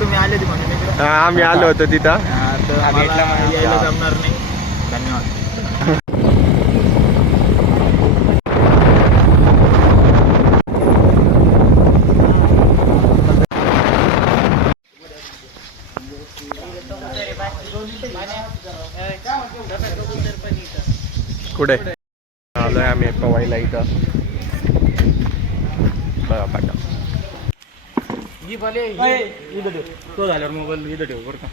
तुम्ही आले होते म्हणून इकडे. आम्ही आलो होतो तिथं. तर आम्हाला यायला जमणार नाही. धन्यवाद. कुठे आलोय आम्ही पवायला इथं. बघा पाटा. इथं ठेव. तो झाल्यावर मोबाईल इथं ठेव बरं का.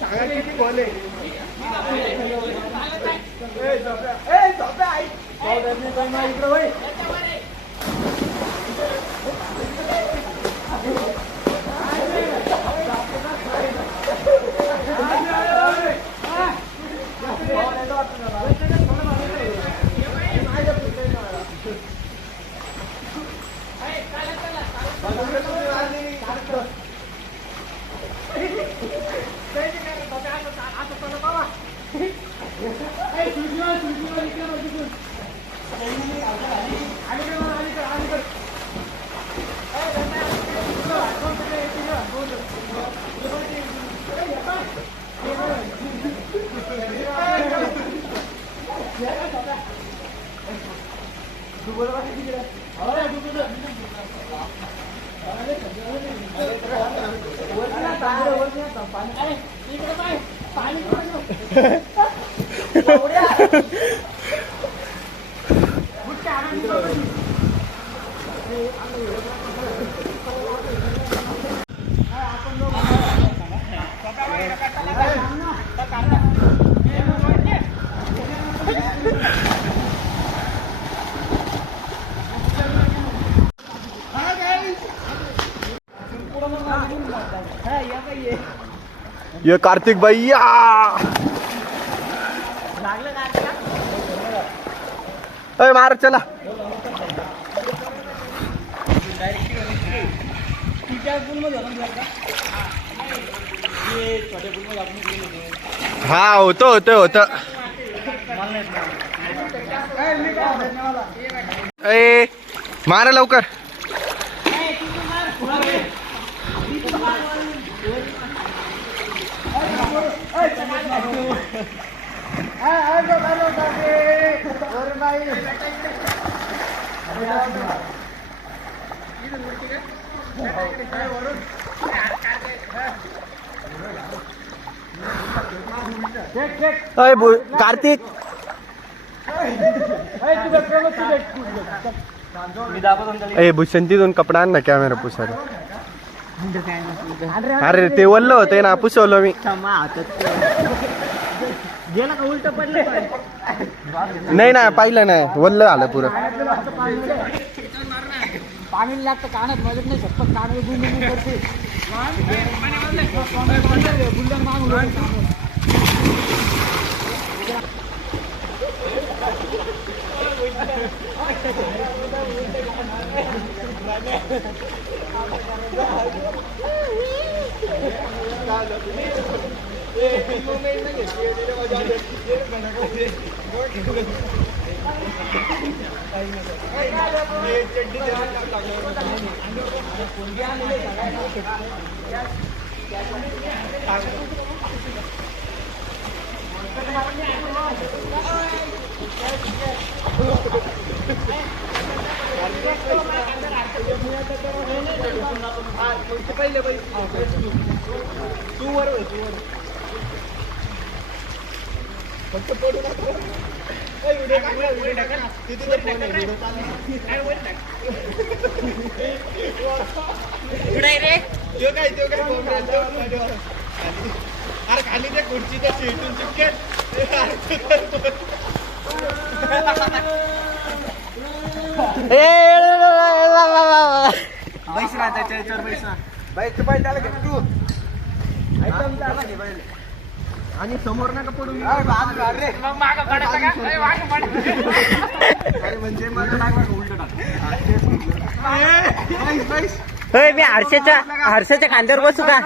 सांगा किती बोले ये कार्तिक भैया अरे मार चला. हा होतं होतं होतं. ए मारा लवकर. कार्तिक भूषण तिथून कपडा आण ना कॅमेरा पुसायला. अरे ते वल्ल होते ना पुसवलं मी. नाही ना पाहिलं नाही वल्ल आलं पुरं. पाणी लागतं कानात मदत नाही शकत. कानात गुंग करते. अरे खाली त्या खुर्चीच्या सीटून चिपकेल आणि समोर नका पडून म्हणजे मी हर्षाच्या खांद्यावर बसू का?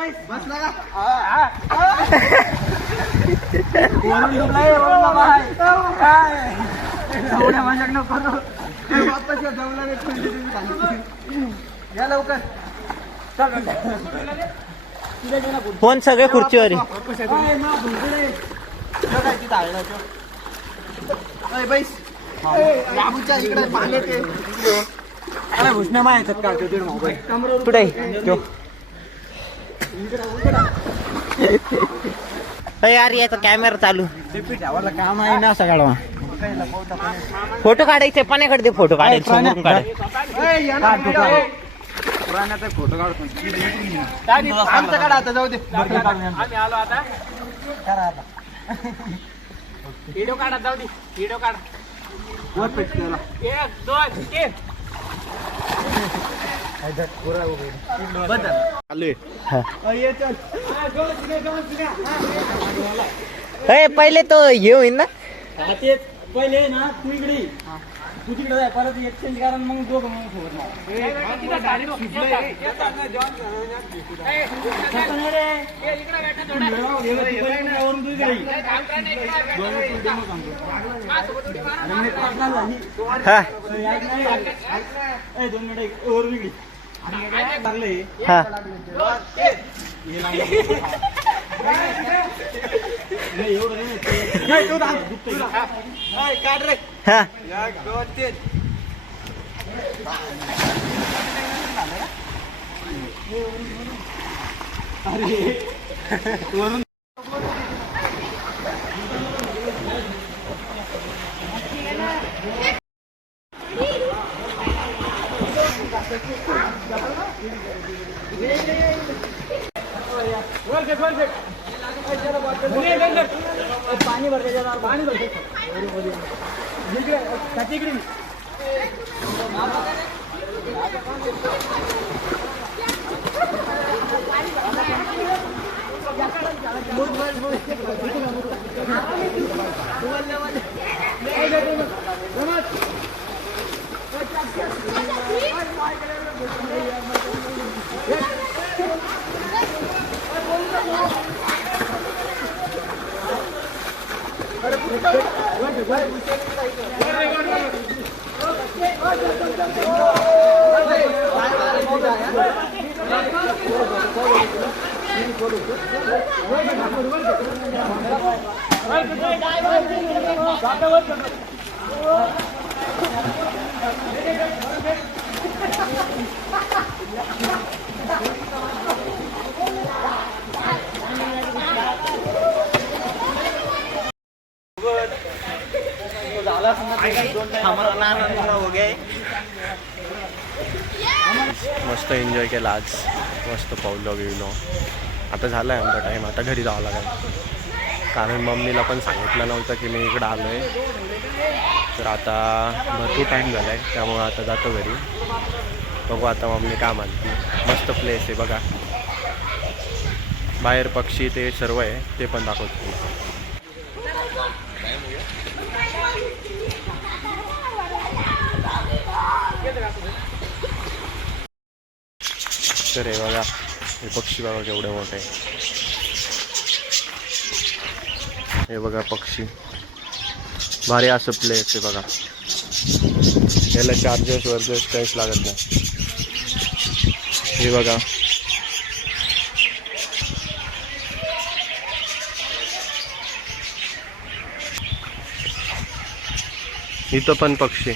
या लवकर फोन सगळे खुर्चीवर इकडे पाहिले ते घुसण्या माहिती का कुठे यार याचा कॅमेरा चालू काम आहे ना सगळं. फोटो काढायचे पाण्याकडे फोटो काढायचे समोरून फोटो काढतो आमचा काढा आता जाऊ दे आम्ही आलो आता करा आता व्हिडिओ काढा जाऊ दे व्हिडिओ काढा वर पेट केला 1 2 3 पहिले तो हे होईल ना. पहिले ना तू इकडे तू तिकडे जाय परत एक्सचेंज करा मग दोघं मग दोन मिनिट वर वेगळी पाणी भरते पाणी भरते मस्त एन्जॉय केला आज, मस्त पावलो बिवलो. आता झालं आहे आमचा टाईम, आता घरी जावं लागेल. कारण मम्मीला पण सांगितलं नव्हतं की मी इकडं आलो आहे. तर आता भरपूर टाईम झाला आहे, त्यामुळं आता जातो घरी. बघू आता मम्मी काय म्हणते. मस्त प्लेस आहे बघा, बाहेर पक्षी ते सर्व आहे, ते पण दाखवतो. तर हे बघा, हे पक्षी बघा केवढे मोठे. हे बघा पक्षी, भारी असं प्लेस आहे बघा. याला चार्जेस वर्जेस काहीच लागत नाही. हे बघा, इथं पण पक्षी